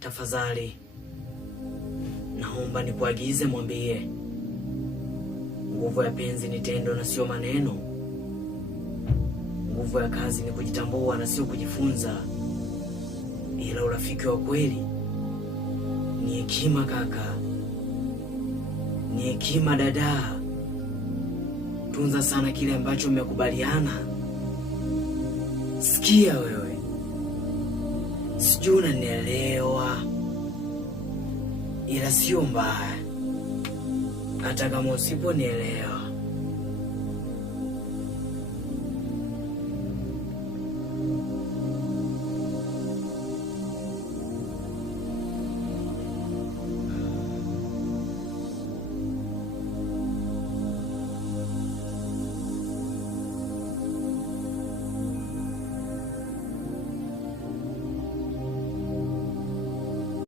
tafadhali naomba nikuagize, mwambie nguvu ya penzi ni tendo na sio maneno. Nguvu ya kazi ni kujitambua na sio kujifunza. Ila urafiki wa kweli ni hekima kaka, ni hekima dada. Tunza sana kile ambacho mmekubaliana. Sikia wewe, sijui unanielewa, ila sio mbaya hata kama usiponielewa.